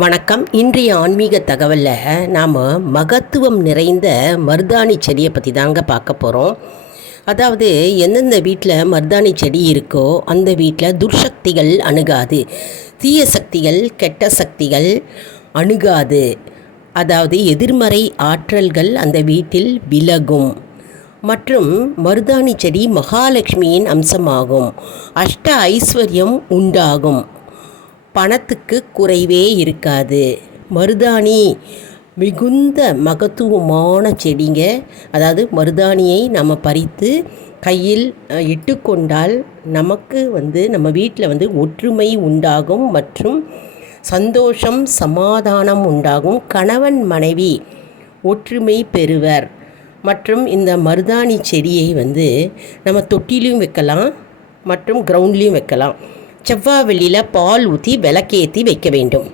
வணக்கம். இன்றைய ஆன்மீக தகவலில் நாம் மகத்துவம் நிறைந்த மருதாணி செடியை பற்றி தாங்க பார்க்க போகிறோம். அதாவது எந்தெந்த வீட்டில் மருதாணி செடி இருக்கோ அந்த வீட்டில் துர்சக்திகள் அணுகாது, தீய சக்திகள் கெட்ட சக்திகள் அணுகாது. அதாவது எதிர்மறை ஆற்றல்கள் அந்த வீட்டில் விலகும். மற்றும் மருதாணி செடி மகாலட்சுமியின் அம்சமாகும். அஷ்ட ஐஸ்வர்யம் உண்டாகும். பணத்துக்கு குறைவே இருக்காது. மருதாணி மிகுந்த மகத்துவமான செடிங்க. அதாவது மருதாணியை நம்ம பறித்து கையில் இட்டுக்கொண்டால் நமக்கு நம்ம வீட்டில் ஒற்றுமை உண்டாகும் மற்றும் சந்தோஷம் சமாதானம் உண்டாகும். கணவன் மனைவி ஒற்றுமை பெறுவர். மற்றும் இந்த மருதாணி செடியை நம்ம தொட்டிலையும் வைக்கலாம் மற்றும் கிரவுண்ட்லேயும் வைக்கலாம். செவ்வாய் வெள்ளியில் பால் ஊற்றி விளக்கேற்றி வைக்க வேண்டும்.